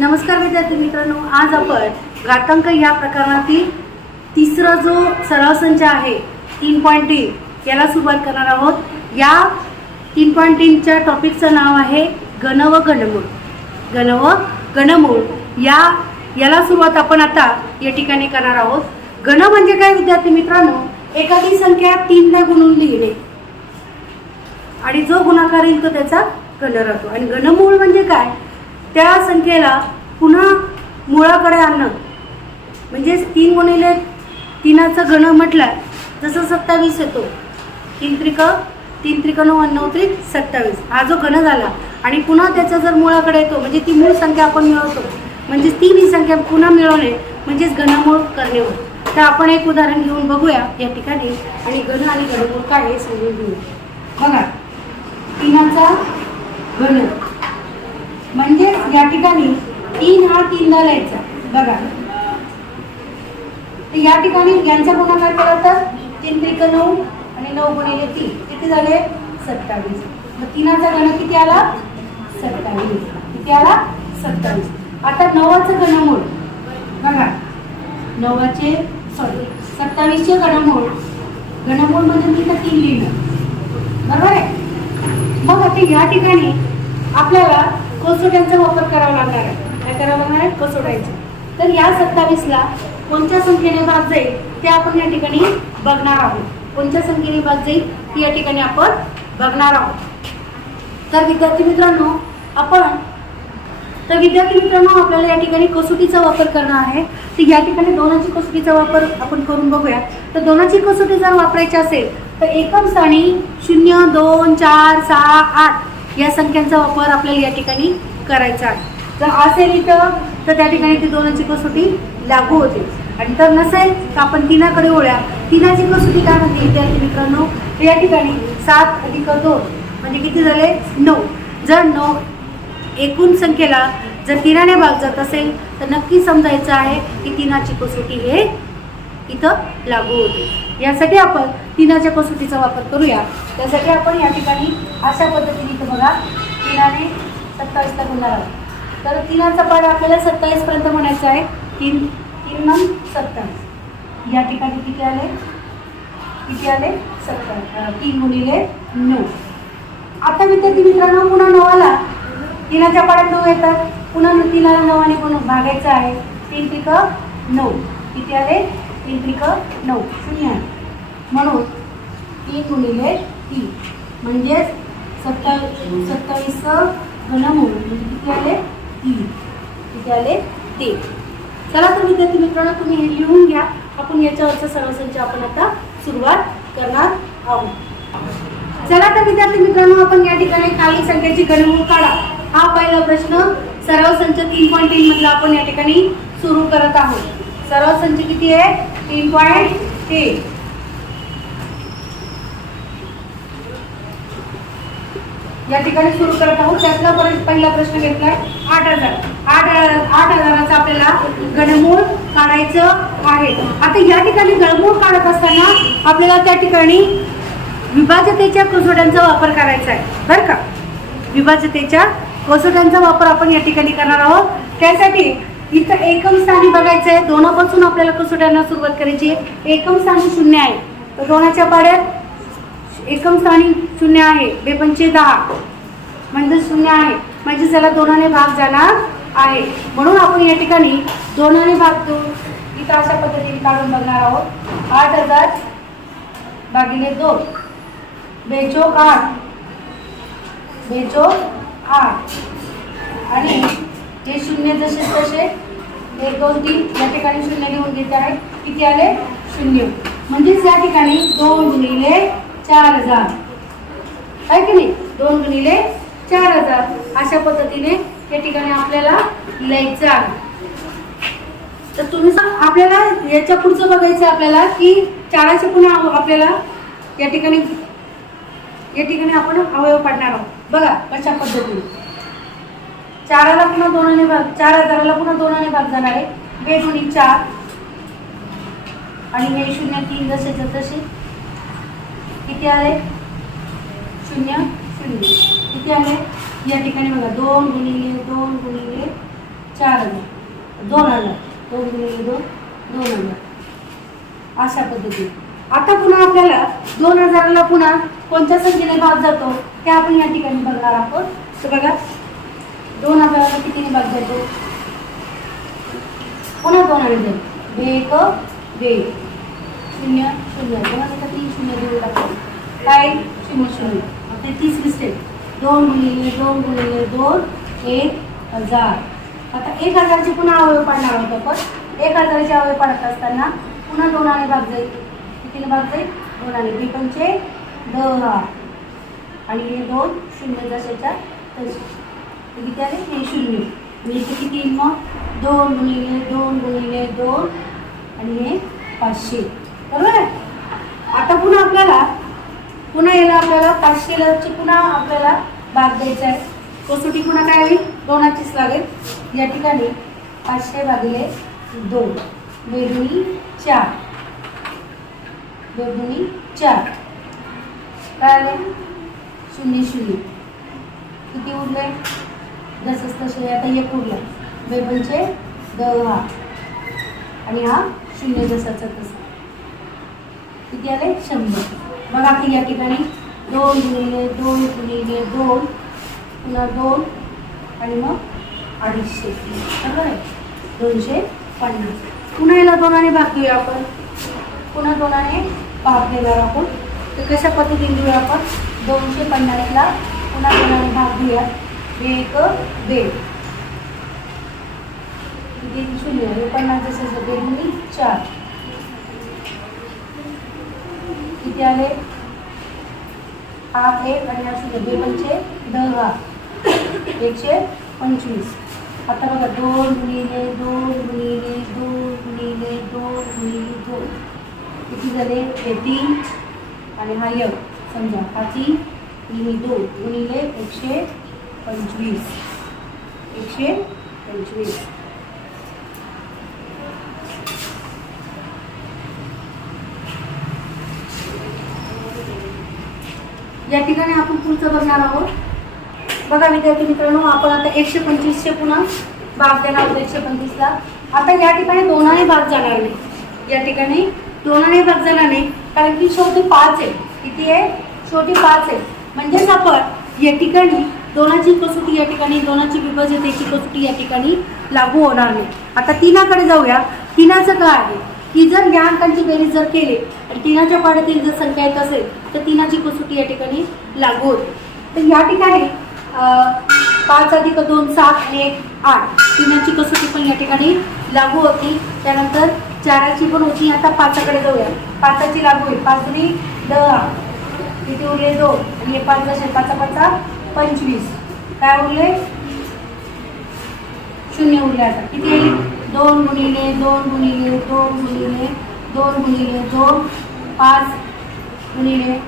नमस्कार विद्यार्थी मित्रांनो आज आपण घातांक या प्रकरणातील तिसरा जो सराव संच आहे तीन पॉईंट तीन याला सुरुवात करणार आहोत. या तीन पॉईंट तीनच्या टॉपिकचं नाव आहे गण व घनमूळ. गण व घनमूळ. या याला सुरुवात आपण आता या ठिकाणी करणार आहोत. गण म्हणजे काय विद्यार्थी मित्रांनो? एखादी संख्या तीनदा गुणून लिहिणे. आणि जो गुणाकार येईल तो त्याचा घन राहतो. आणि घनमूळ म्हणजे काय? त्या संख्येला पुन्हा मुळाकडे आणणं. म्हणजेच तीन गुणिले तीनाचं गण म्हटलं जसं सत्तावीस येतो. तीन त्रिक तीन त्रिक नऊ नऊ त्रिक सत्तावीस. हा जो घन झाला आणि पुन्हा त्याचा जर मुळाकडे येतो म्हणजे ती मूळ संख्या आपण मिळवतो. म्हणजे तीन ही संख्या पुन्हा मिळवणे म्हणजेच घनमूळ करणे होय. तर आपण एक उदाहरण घेऊन बघूया या ठिकाणी आणि घन आणि घनमूळ काय हे समजून घेऊया. बघा तीनाचा घन. म्हणजे या ठिकाणी तीन हा तीनदा लिहायचा. बघा. तर या ठिकाणी यांचा गुणाकार केला तर तीन त्रिक नऊ आणि नऊ गुणिले तीन. किती झाले? सत्तावीस. मग तीनाचा गण किती आला? सत्तावीस. किती आला? सत्तावीस. आता नवाचं गणमूळ बघा. नवाचे सॉरी सत्तावीसचे गणमूळ गणमूळ म्हणून तिथं तीन लिहिलं. बरोबर आहे? मग आता या ठिकाणी आपल्याला कसोट्यांचा वापर करावा लागणार आहे. काय करावं लागणार आहे? कसोट्यांचा. तर या सत्तावीसला कोणत्या संख्येने भाग जाईल ते आपण या ठिकाणी बघणार आहोत. कोणत्या संख्येने भाग जाईल ती या ठिकाणी आपण बघणार आहोत. तर विद्यार्थी मित्रांनो आपण तर विद्यार्थी मित्रांनो आपल्याला या ठिकाणी कसोटीचा वापर करणार आहे. तर या ठिकाणी दोनाची कसोटीचा वापर आपण करून बघूया. तर दोनाची कसोटी जर वापरायची असेल तर एकम स्थानी शून्य दोन चार सहा आठ. या संख्यांचा वापर आपल्याला या ठिकाणी करायचा आहे. जर असेल इथं तर त्या ठिकाणी ती दोनाची कसोटी लागू होते आणि तर नसेल तर आपण तिनाकडे ओळ्या तिनाची कसोटी काय म्हणते? विद्यार्थी मित्रांनो तर या ठिकाणी सात अधिक दोन म्हणजे किती झाले? नऊ. जर नऊ एकूण संख्येला जर तिनाने भाग जात असेल तर नक्की समजायचं आहे की तिनाची कसोटी हे इथं लागू होते यासाठी आपण तिनाच्या कसोटीचा वापर करूया. त्यासाठी आपण या ठिकाणी अशा पद्धतीने तुम्हाला बघा तिनाने सत्तावीसला होणार आहोत. तर तिनाचा पाठ आपल्याला सत्तावीसपर्यंत म्हणायचा आहे. तीन तीन नम सत्तावीस. या ठिकाणी किती आले? किती आले? सत्तावीस. तीन गुणिले नऊ. आता विद्यार्थी मित्रांनो पुन्हा नवाला तिनाच्या पाड्यात नऊ येतात. पुन्हा तिला नवाने गुण भागायचं आहे. तीन त्रिक नऊ. किती आले? तीन त्रिक नऊ शून्य म्हणून तीन गुणिले तीन. म्हणजेच सत्तावीस सत्तावीस घनमूळ म्हणजे किती आले? तीन. किती आले? ते चला तर विद्यार्थी मित्रांनो तुम्ही हे लिहून घ्या. आपण याच्यावरचा सर्व संच आपण आता सुरुवात करणार आहोत. चला तर विद्यार्थी मित्रांनो आपण या ठिकाणी काही संख्येची घनमूळ काढा. हा पहिला प्रश्न सराव संच तीन पॉईंट तीन मधला आपण या ठिकाणी सुरू करत आहोत. सराव संच किती आहे? तीन पॉईंट तीन. या ठिकाणी सुरू करत आहोत. त्यातला परत पहिला प्रश्न घेतलाय. आठ हजार. आठ आठ हजाराचा आपल्याला गणमूळ काढायचं आहे. आता या ठिकाणी गणमूळ काढत असताना आपल्याला त्या ठिकाणी विभाजतेच्या कसोट्यांचा वापर करायचा आहे. बरं का? विभाजतेच्या कसोट्यांचा वापर आपण या ठिकाणी करणार आहोत. त्यासाठी इथं एकम स्थानी बघायचं आहे दोनापासून आपल्याला कसोट्यांना सुरुवात करायची आहे. एकम स्थानी शून्य आहे. तर दोनाच्या पाड्यात एकम स्थानी शून्य आहे. बेपंचे दहा. म्हणजे शून्य आहे. म्हणजे त्याला दोनाने भाग जाणार आहे. म्हणून आपण या ठिकाणी दोनाने भाग देऊ इथं अशा पद्धतीने काढून बघणार आहोत. आठ हजार भागिले दोन. बेचोक आठ. बेचोक आठ. आणि हे शून्य जसे तसे एक दोन तीन. या ठिकाणी शून्य लिहून घेत आहे. किती आले? शून्य. म्हणजेच या ठिकाणी दोन गुणिले चार हजार. आहे की नाही? दोन गुणिले चार हजार. अशा पद्धतीने या ठिकाणी आपल्याला लिहायचं आहे. तर तुम्ही आपल्याला याच्या पुढचं बघायचं आपल्याला की चाराचे पुन्हा आपल्याला या ठिकाणी या ठिकाणी आपण अवयव पाडणार आहोत. बघा कशा पद्धतीने. चाराला पुन्हा दोनाने भाग चार हजाराला पुन्हा दोनाने भाग जाणार आहे. बेगुणी चार. आणि हे शून्य तीन जसे तसे किती आले? शून्य शून्य. किती आले? या ठिकाणी बघा दोन गुणिले दोन गुणिले चार हजार. दोन हजार. दोन गुणिले दोन दोन हजार. अशा पद्धतीने. आता पुन्हा आपल्याला दोन हजाराला पुन्हा कोणत्या संख्येने भाग जातो ते आपण या ठिकाणी बघणार आहोत. तर बघा दोन हजाराला कितीने भाग जातो पुन्हा दोन आणि दोन. एक बे शून्य शून्य. दोन हजार तीन शून्य देऊ टाकतो काय? शून्य शून्य. ते तीस मिस्टेक दोन गुणिले दोन गुणिले दोन एक हजार. आता एक हजारचे पुन्हा अवयव पाडणार आहोत आपण. एक हजाराचे अवयव पाडत असताना पुन्हा दोनाने भाग जाईल. कितीने भाग जाईल? दोनाने बी पंचे दहा. आणि हे दोन शून्य जशाच्या तसे किती आले हे शून्य. म्हणजे ते किती येईल मग दोन गुणिले दोन गुणिले दोन आणि हे पाचशे. बरोबर आहे? आता पुन्हा आपल्याला पुन्हा याला आपल्याला पाचशेलाची पुन्हा आपल्याला भाग द्यायचा आहे. कसोटी पुन्हा काय होईल? दोनाचीच लागेल. या ठिकाणी पाचशे भागिले दोन. बेदुनी चार. बेदुनी चार. काय आले? शून्य शून्य. किती उरले? जसंच तसे आता एक उरलं बेबनचे दहा आणि हा शून्य जसाचा तसा. किती आले? शंभर. बघा की या ठिकाणी दोन गुणिले दोन गुणिले दोन पुन्हा दोन आणि मग अडीचशे. बरोबर आहे? दोनशे पन्नास. पुन्हा याला दोनाने भाग घेऊया आपण. पुन्हा दोनाने भाग देणार आपण तर कशा पद्धतीने घेऊया आपण? दोनशे पन्नासला पुन्हा दोनाने भाग घेऊया. एक बे तीन शून्य हे पन्नास जसं बेदुनी चार. किती आले? हा एक आणि हा शून्य बे दहा. एकशे पंचवीस. आता बघा दोन गुणिले दोन गुणिले दोन गुणिले दोन गुणिले दोन. किती झाले? हे तीन. आणि हा एक समजा हा तीन आणि दोन. गुणिले एकशे पंचवीस. एकशे पंचवीस. या ठिकाणी आपण पुढचं बघणार आहोत. बघा विद्यार्थी मित्रांनो आपण आता एकशे पंचवीसशे पुन्हा भाग देणार आहोत एकशे पंचवीसला. आता या ठिकाणी दोनाने भाग जाणार नाही. या ठिकाणी दोनाने भाग जाणार नाही कारण की शेवटी पाच आहे. किती आहे? शेवटी पाच आहे. म्हणजेच आपण या ठिकाणी दोनाची कसोटी या ठिकाणी दोनाची विभाज्यतेची कसोटी या ठिकाणी लागू होणार नाही. आता तिनाकडे जाऊया. तिनाचं काय आहे? की जर या अंकांची बेरीज जर केली आणि तिनाच्या पाड्यातील जर संख्या येत असेल तर तिनाची कसोटी या ठिकाणी लागू होते. तर या ठिकाणी पाच अधिक दोन सात आणि एक आठ. तिनाची कसोटी पण या ठिकाणी लागू होती. त्यानंतर चाराची पण होती. आता पाचाकडे जाऊया. पाचाची लागू होईल. पाच दहा. किती उरले? दोन. आणि हे पाच जसे पाचा पाचा पंचवीस. काय उरले? शून्य उरले आता. किती येईल दोन गुणिले दोन गुणिले दोन गुणिले दोन गुणिले दोन पाच गुणिले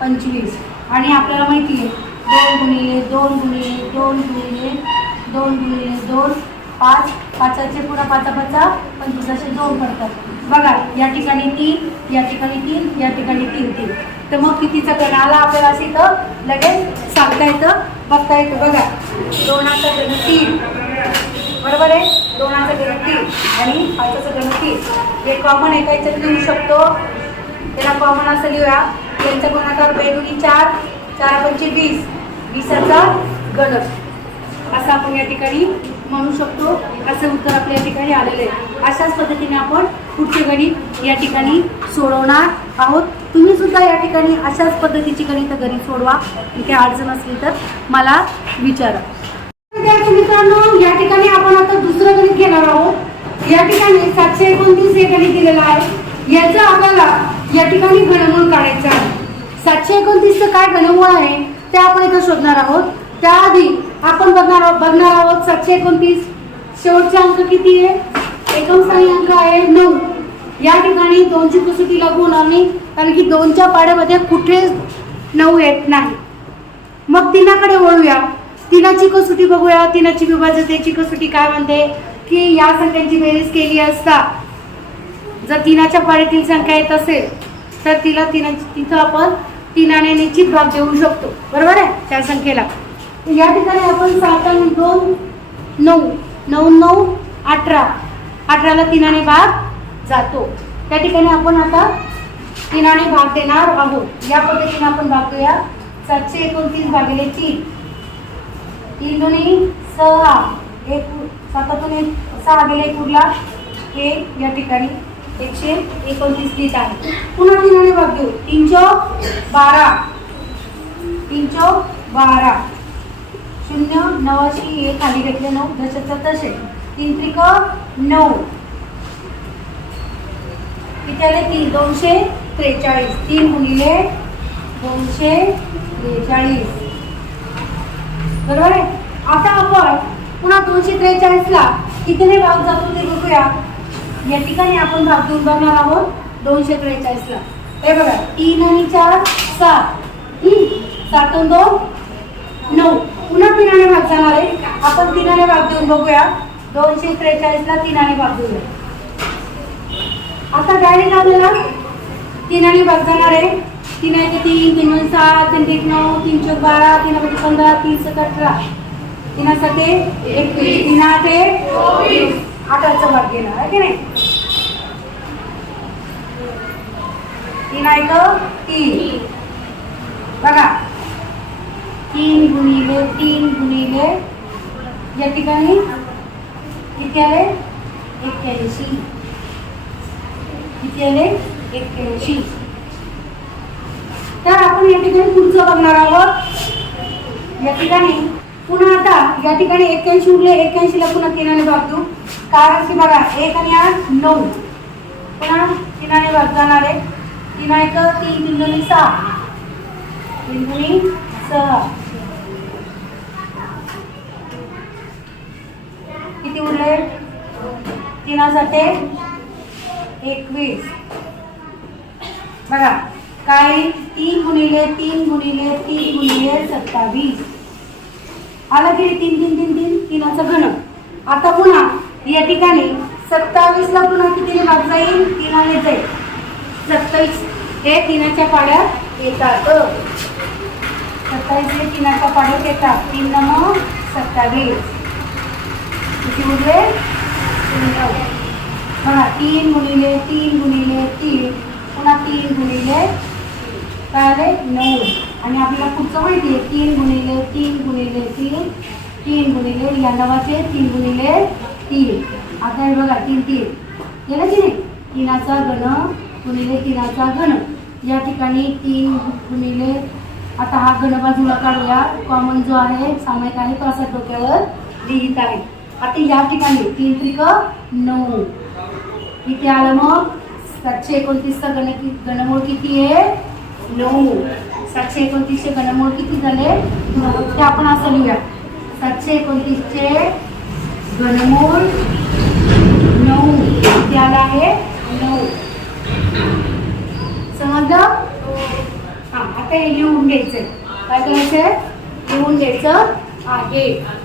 पंचवीस. आणि आपल्याला माहिती आहे दोन गुणिले दोन गुणिले दोन गुणिले दोन गुणिले दोन पाच. पाचाचे पुन्हा पाचा पाचा पंचवीस असे दोन पडतात. बघा या ठिकाणी तीन या ठिकाणी तीन या ठिकाणी तीन तीन. तर मग कितीचा गण आला आपल्याला असं इथं? लगेच सांगता येतं बघता येतं. बघा दोनाचा गण तीन. बरोबर आहे? दोनाचा गण तीन आणि पाचाचं गण तीन. हे कॉमन एका याच्यात लिहू शकतो. त्याला कॉमन असं लिहूया. त्यांचा गुणाकार बेदुनी चार चार पंचे वीस. वीसाचा गण असं आपण या ठिकाणी म्हणू शकतो. असं उत्तर आपल्या या ठिकाणी आलेलं आहे अशाच पद्धतीने आपण पुढचे गणित या ठिकाणी सोडवणार आहोत. तुम्ही सुद्धा या ठिकाणी अशाच पद्धतीची गणित घरी सोडवा. इथे अडचण असली तर मला विचारा. विद्यार्थी मित्रांनो या ठिकाणी आपण आता दुसरं गणित घेणार आहोत. या ठिकाणी सातशे एकोणतीस हे गणित दिलेलं आहे. याचं आपल्याला या ठिकाणी घनमूळ काढायचं आहे. सातशे एकोणतीसचं काय घनमूळ आहे ते आपण इथं शोधणार आहोत. त्याआधी आपण बघणार आहोत बघणार आहोत सातशे एकोणतीस. शेवटचे अंक किती आहे? एकोणसाही अंक आहे नऊ. या ठिकाणी दोनची कसोटी लागू होणार नाही कारण की दोनच्या पाड्यामध्ये कुठे नऊ येत नाही. मग तिनाकडे वळूया. तिनाची कसोटी बघूया. तिनाची विभाजतेची कसोटी काय म्हणते? की या संख्यांची बेरीज केली असता जर तिनाच्या पाड्यातील संख्या येत असेल तर तिला तिना तिथं आपण तिनाने निश्चित भाग देऊ शकतो. बरोबर आहे? त्या संख्येला. या ठिकाणी आपण सात आणि दोन नऊ नऊ नऊ अठरा. अठराला तिनाने भाग जातो. त्या ठिकाणी आपण आता तिनाने भाग देणार आहोत. या पद्धतीने आपण भाग देऊया सातशे एकोणतीस भागिले तीन. तीन दोन्ही सहा. एक सातातून एक सहा गेले एक उरला हे या ठिकाणी एकशे एकोणतीस लिहित आहे. पुन्हा तिनाने भाग घेऊ. तीन चौक बारा. तीन चौक बारा. शून्य नवाशी एक खाली घेतले नऊ दशकचा तसे तीन त्रिक नऊ. किती आले तीन? दोनशे त्रेचाळीस. तीन गुणिले दोनशे त्रेचाळीस. बरोबर आहे? आता आपण पुन्हा दोनशे त्रेचाळीसला कितीने भाग जातो ते बघूया. या ठिकाणी आपण भाग देऊन बघणार आहोत दोनशे त्रेचाळीसला. हे बघा तीन आणि चार सात. हम्म. सात दोन नऊ. पुन्हा तीनाने भाग जाणार आहे. आपण तीनाने भाग देऊन बघूया. दोनशे त्रेचाळीस ला तीनाने भाग देऊया. आता डायरेक्ट आपल्याला तीनाने भाग जाणार आहे. तीन आहे तीन तीन दोन सात तीन एक नऊ तीन चौक बारा तीन म्हणजे पंधरा तीन सत अठरा. तीन सते एकवीस तीन आठ अठराचा भाग गेला आहे की नाही? तीन आहे का तीन बघा तीन गुणिले तीन गुणिले या ठिकाणी किती आले एक्क्याऐंशी. किती आले एक्क्याऐंशी. तर आपण या ठिकाणी पुढचं बघणार आहोत. या ठिकाणी पुन्हा आता या ठिकाणी एक्क्याऐंशी उरले एक्क्याऐंशीला पुन्हा तीनाने भाग देऊ. कारण की बघा एक आणि आठ नऊ. पुन्हा तीनाने भाग जाणार आहे. तीन एक तीन तीन दोन्ही सहा. तीन दोन्ही सहा. किती उरले? तीनासाठी एकवीस. बघा काय? तीन गुणिले तीन गुणिले तीन गुणिले सत्तावीस. आला की तीन तीन तीन तीन? तीनाचा घन. आता पुन्हा या ठिकाणी सत्तावीस ला पुन्हा कितीने भाग जाईल? तीनाने जाईल. सत्तावीस हे तीनाच्या पाड्यात येतात. सत्तावीस हे तीनाच्या पाड्यात येतात. तीन नम सत्तावीस. किती उरले बघा तीन गुणिले तीन गुणिले तीन पुन्हा तीन गुणिले काय आले नऊ. आणि आपल्याला पुढचं माहिती आहे तीन गुणिले तीन गुणिले तीन तीन गुणिले या नावाचे तीन गुणिले तीन. आता हे बघा तीन तीन. गेलं की नाही? तीनाचा घन गुणिले तीनाचा घन. या ठिकाणी तीन गुणिले आता हा घन बाजूला काढूया. कॉमन जो आहे सामायिक आहे तो असा डोक्यावर लिहित आहे. आता या ठिकाणी तीन त्रिक नऊ. किती आलं मग सातशे एकोणतीसचा गण कि किती आहे? नऊ. सातशे एकोणतीसचे घनमूळ किती झाले? नऊ. ते आपण असं लिहूया. सातशे एकोणतीसचे घनमूळ नऊ. किती आलं आहे नऊ. समजलं? हा आता हे लिहून घ्यायचंय. काय करायचंय? लिहून घ्यायचं आहे.